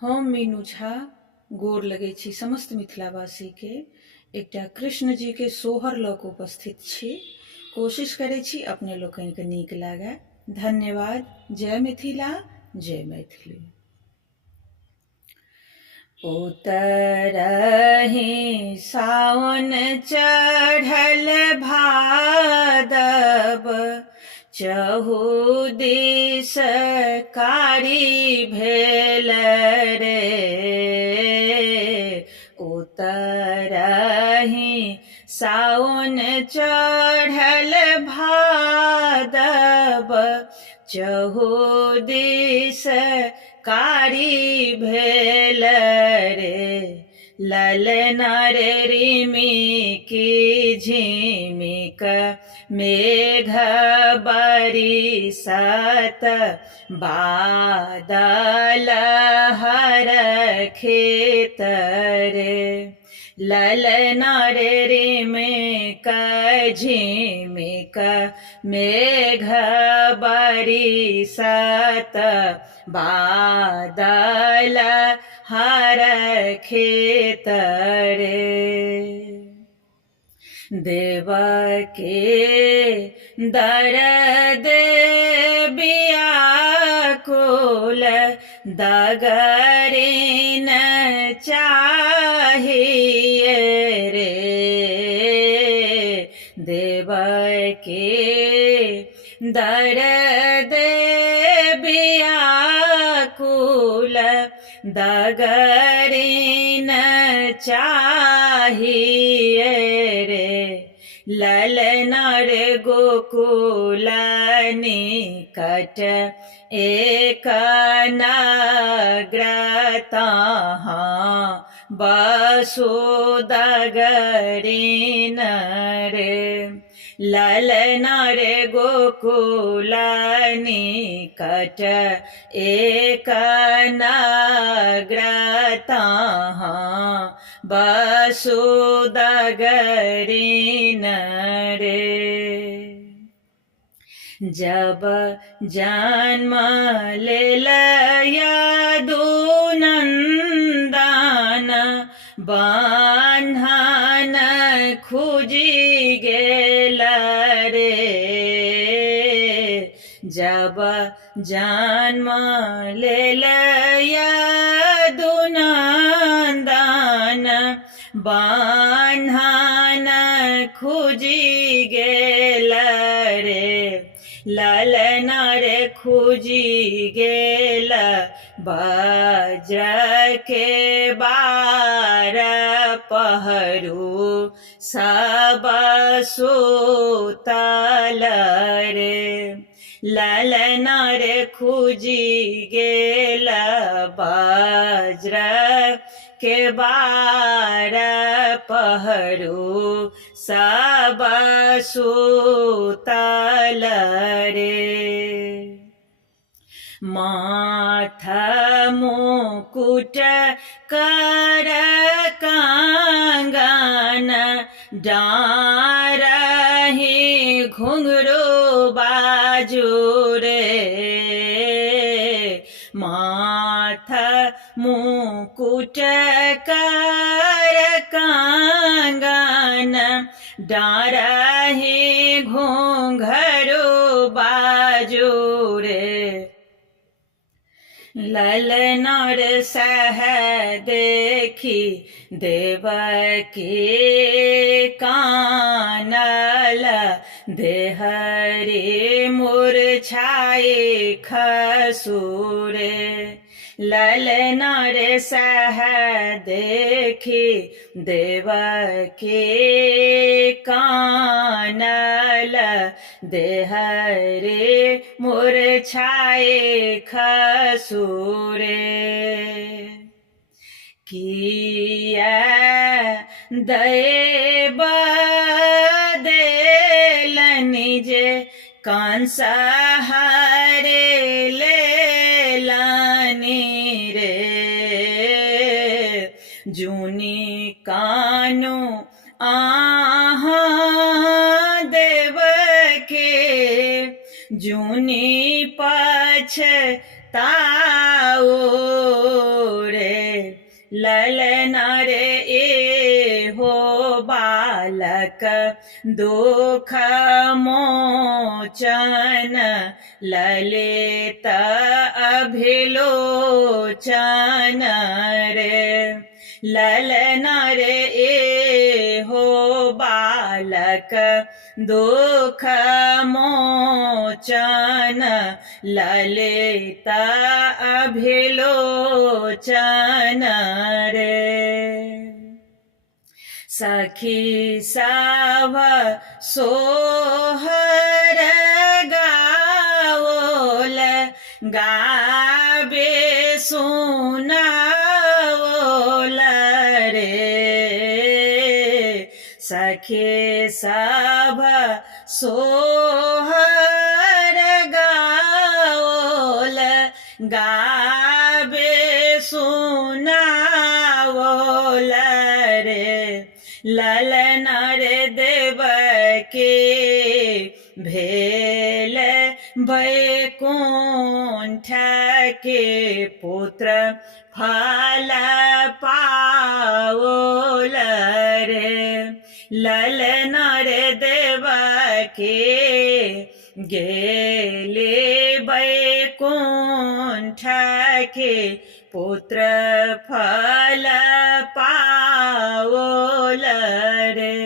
हम मीनू झा गोर लगै छी समस्त मिथिलावासी के। एकटा कृष्ण जी के सोहर लऽ कऽ उपस्थित छी। कोशिश करै छी अपने लोकनि के नीक लागय। धन्यवाद। जय मिथिला, जय मैथिली। उतरहि सावन चढ़ल भादव, चहु दिस कारी भेल रे। उतरहि सावन चढ़ल भादव, चहु दिस कारी भेल रे। ललना रे रिमिकी झिमिक मेघ बरिसत, बादल हरखित रे। ललना रे रिमिक झिमिक मेघ बरिसत, बादल हरखित रे। देवके दर्द व्याकुल, दगरिन चाहिए रे। देवके दर्द व्याकुल, दगरिन चाहिए रे। ललना रे गोकुल निकट एक नगर, तहाँ बसुदगरिन रे। ललना रे गोकुल निकट एक नगर, तहाँ बसुदगरिन रे। जब जन्म लेल यदुनंदन, बंधन खुजी गेल रे। जब जन्म लेल यदुनंदन, बंधन खुजी गेल रे। ललना रे खुजी गेल वज्र के बार, पहरू सब सुतल रे। ललना रे खुजी गेल वज्र के बार, पहरू सब सुतल रे। माथ मुकुट कर कंगन, डारहि घुंघरू बाजू रे। माथ मुकुट कर कंगन, डारहि घुंघरू बाजू रे। ललना रे सह देखी देवकी कानल, देहरी मूर्छाई खसूरे। ललना रे सह देखी देवकी कानल, देहरी मूर्छाई खसूरे। किया दैव देलनि जे कंस हरे लेलनि रे। जूनि कानु आहाँ देव के, जूनि पछताओ रे। ललना रे ए हो बालक दुख मोचन ललित अभिलोचन रे ललना रे ए हो बालक दुख मोचन ललित अभिलोचन रे सखी सभ सोहर गाओल गावे सुनाओल रे सखी सभ सोहर गाओल गावे सुनाओल रे ललना रे देव के भेल वैकुंठ के पुत्र फल पाओल रे ललना रे देव के गेले वैकुंठ के पुत्र फल पाओल रे।